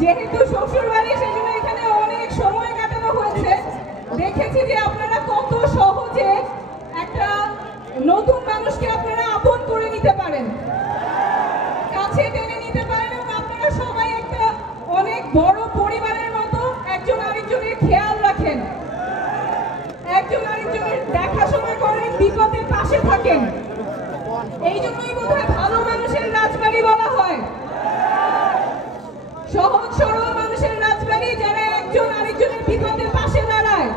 যেহেতু শ্বশুর বাড়ি সেজন্য এখানে অনেক সময় কাটানো হয়েছে। দেখেছি যে আপনারা কত সহজে একটা নতুন মানুষকে আপনারা আপন করে নিতে পারেন, কাছে টেনে নিতে পারেন এবং আপনারা সবাই একটা অনেক বড় পরিবারের মতো একজন আরেকজনের খেয়াল রাখেন, একজন আরেকজনের দেখাশোনা করেন, বিপদের পাশে থাকেন। এই জন্যই বোধহয় ভালো মানুষের রাজবাড়ি বলা হয়, সহজ সরল মানুষের রাজবাড়ি, যারা একজন আরেকজনের বিপদের পাশে দাঁড়ায়।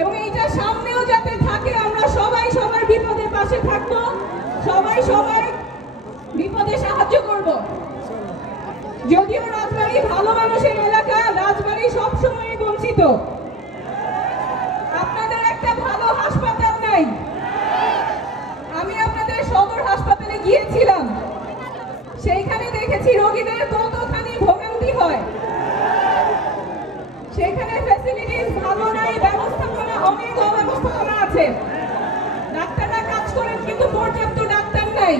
এবং এইটা সামনেও যাতে থাকে, আমরা সবাই সবার বিপদের পাশে থাকবো, সবাই সবাই বিপদে সাহায্য করব। যদিও রাজবাড়ি ভালো মানুষের এলাকা, রাজবাড়ি সবসময় বঞ্চিত। আপনাদের একটা ভালো হাসপাতাল নাই। আমি আপনাদের সদর হাসপাতালে গিয়েছিলাম, সেইখানে দেখেছি রোগীদের কতখানি ভোগান্তি হয়। সেখানে ফ্যাসিলিটিস ভালো নাই, ব্যবস্থাপনা অনেক অব্যবস্থাপনা আছে। ডাক্তাররা কাজ করেন কিন্তু পর্যাপ্ত ডাক্তার নাই।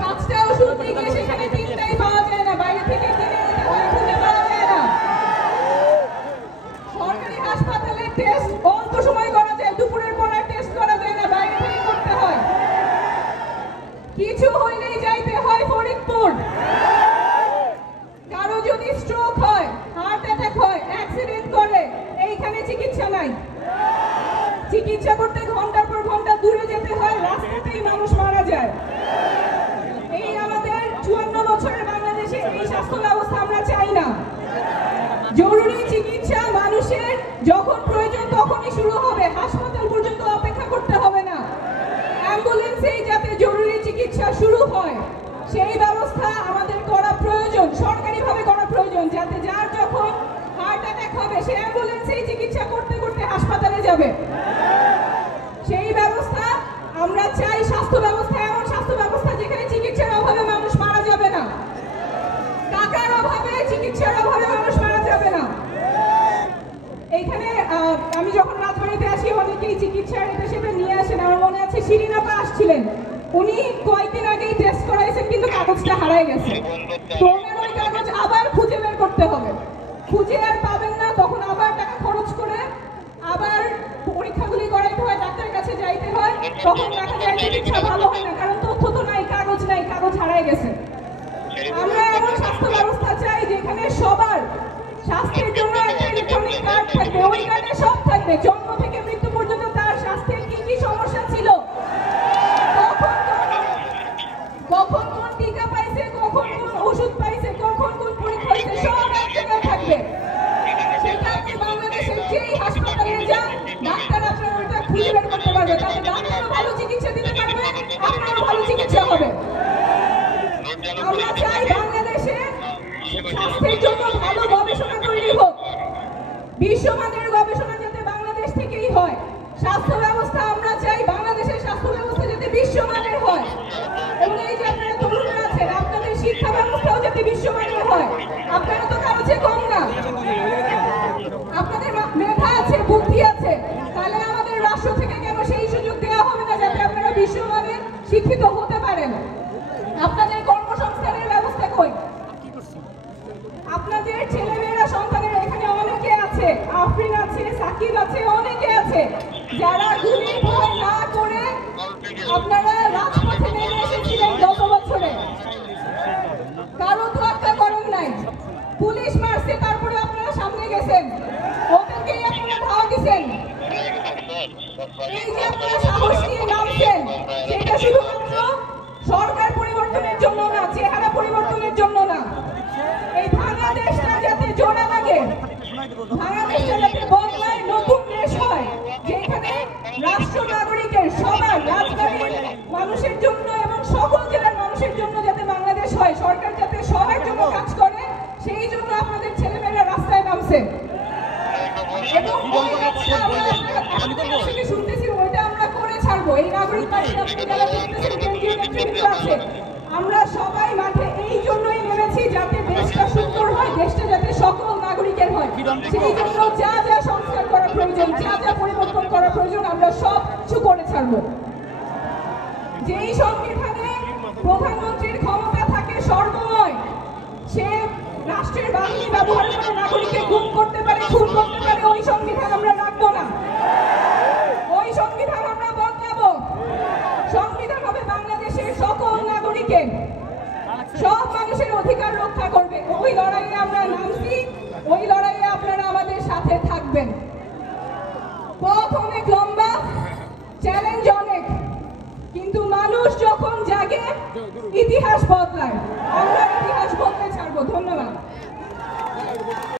5টা ওষুধ দিলে সেখানে 3টাই পাওয়া যায় না, বাইরে থেকে কিনে নিতে হয়, খুঁজে পাওয়া যায় না। সরকারি হাসপাতালে টেস্ট অল্প সময় করা যায়, দুপুরের পর আর টেস্ট করা যায় না, বাইরে থেকে করতে হয়। কিছু হইলেই যাইতে হয় ফরিদপুর। কারো যদি স্ট্রোক হয়, হার্ট অ্যাটাক হয়, অ্যাক্সিডেন্ট করে, এইখানে চিকিৎসা নাই। চিকিৎসা করতে ঘন্টার পর ঘন্টা দূরে যেতে হয়, রাস্তাতেই মানুষ মারা যায়। এই আমাদের 54 বছরের বাংলাদেশে এই স্বাস্থ্য ব্যবস্থা আমরা চাই না। জরুরি চিকিৎসা মানুষের যখন প্রয়োজন তখনই শুরু হবে, হাসপাতাল পর্যন্ত অপেক্ষা করতে হবে না। অ্যাম্বুলেন্সেই যাতে জরুরি চিকিৎসা শুরু হয়, সেই ব্যবস্থা আমাদের করা প্রয়োজন, সরকারিভাবে করা প্রয়োজন, যাতে যার যখন হার্ট অ্যাটাক হবে সে অ্যাম্বুলেন্সেই চিকিৎসা করতে করতে হাসপাতালে যাবে। সেই ব্যবস্থা আমরা চাই। স্বাস্থ্য ব্যবস্থা এমন স্বাস্থ্য ব্যবস্থা যেখানে চিকিৎসার অভাবে মানুষ মারা যাবে না, টাকার অভাবে, চিকিৎসার অভাবে মানুষ মারা যাবে না। এইখানে আমি যখন রাজবাড়িতে আসি অনেকেই চিকিৎসার এটা সেটা নিয়ে আসেন। আমার মনে আছে শিরিন আপা আসছিলেন, উনি কয়েকদিন আগেই টেস্ট করাইছেন কিন্তু কাগজটা হারায় গেছে। তো ওনার ওই কাগজ আবার খুঁজে বের করতে হবে, খুঁজে আর পাবেন না, তখন আবার টাকা খরচ করে আবার পরীক্ষাগুলি করাইতে হয়, ডাক্তারের কাছে যাইতে হয়, তখন দেখা যায় চিকিৎসা ভালো হয় না, কারণ তথ্য তো নাই, কাগজ নাই, কাগজ হারায় গেছে। আমরা এমন স্বাস্থ্য ব্যবস্থা চাই যেখানে সবার স্বাস্থ্যের জন্য একটা ইলেকট্রনিক কার্ড থাকবে, ওই কার্ডে সব থাকবে, জন্ম থেকে মৃত্যু পর্যন্ত তার স্বাস্থ্যের কি কি সমস্যা ছিল, কখন কোন টিকা পাইছে, কখন কোন ওষুধ পাইছে, কখন কোন পরীক্ষা হয়েছে, সব এক জায়গায় থাকবে। সেটা আপনি বাংলাদেশের যেই হাসপাতালে যান, ডাক্তার আপনার ওইটা খুঁজে বের করতে পারবে, তাতে ডাক্তারও ভালো চিকিৎসা দিতে পারবে, আপনারও ভালো চিকিৎসা হবে। আমরা চাই বাংলাদেশে স্বাস্থ্যের জন্য ভালো গবেষণা তৈরি হোক, বিশ্বমানের গবেষণা যাতে বাংলাদেশ থেকেই হয়। স্বাস্থ্য ব্যবস্থা আমরা চাই বাংলাদেশের স্বাস্থ্য ব্যবস্থা যাতে বিশ্বমানের হয়, এবং এই যে আপনারা তরুণরা আছেন, আপনাদের শিক্ষা ব্যবস্থাও যাতে বিশ্বমানের হয়। আপনারা তো কারো চেয়ে কম না, আপনাদের মেধা আছে, বুদ্ধি আছে, তাহলে আমাদের রাষ্ট্র থেকে কেন সেই সুযোগ দেওয়া হবে না যাতে আপনারা বিশ্বমানের শিক্ষিত হতে পারেন? আপনাদের কর্মসংস্থানের ব্যবস্থা কই? আপনাদের ছেলেমেয়েরা, সন্তানের এখানে অনেকে আছে, আফরিন আছে, সাকিব আছে, অনেকে আছে যারা গুলি ভয় না করে আপনারা রাজপথে নেমে এসেছিলেন গত বছরে, কারো তোয়াক্কা করেন নাই, পুলিশ মারছে, তারপরে আপনারা সামনে গেছেন, ওদেরকেই আপনারা ধাওয়া দিচ্ছেন। এই যে আপনারা সাহস নিয়ে নামছেন, সেটা শুধুমাত্র সরকার পরিবর্তনের জন্য না, চেহারা পরিবর্তনের জন্য না। এই ভাঙা দেশটা যাতে জোড়া লাগে, ভাঙা দেশটা যাতে বদলায়, নতুন দেশ হয়, যেখানে রাষ্ট্র নাগরিকের সবার, রাজবাড়ির মানুষের জন্য এবং সকল জেলার মানুষের জন্য যাতে বাংলাদেশ হয়, সরকার যাতে সবার জন্য কাজ করে, সেই জন্য আপনাদের ছেলেমেয়েরা রাস্তায় নামছে। এবং শুনতেছি ওইটা আমরা করে ছাড়বো। এই নাগরিক পার্টি আপনি যারা দেখতেছেন, কেন্দ্রীয় নেতৃত্ব আছে, আমরা সবাই মাঠে এই জন্যই নেমেছি যাতে দেশটা সুন্দর হয়, দেশটা যাতে সকল নাগরিকের হয়। সেই জন্য যা যা সংস্কার করা প্রয়োজন, যা যা পরিবর্তন করা প্রয়োজন, আমরা সব কিছু করে ছাড়বো। যেই সংবিধানে প্রধানমন্ত্রীর ক্ষমতা থাকে সর্বময়, রাষ্ট্রের বাহিনী ব্যবহার করে নাগরিককে গুম করতে পারে, খুন করতে পারে, ওই সংবিধান আমরা রাখবো না। ওই সংবিধান আমরা বদলাবো। সংবিধান হবে বাংলাদেশের সকল নাগরিকের, সব মানুষের অধিকার রক্ষা করবে। ওই লড়াইয়ে আমরা নামছি, ওই লড়াইয়ে আপনারা আমাদের সাথে থাকবেন। পথ অনেক লম্বা, চ্যালেঞ্জ অনেক, কিন্তু মানুষ যখন জাগে ইতিহাস বদলায়। আমরা ইতিহাস বদলে ছাড়বো। ধন্যবাদ।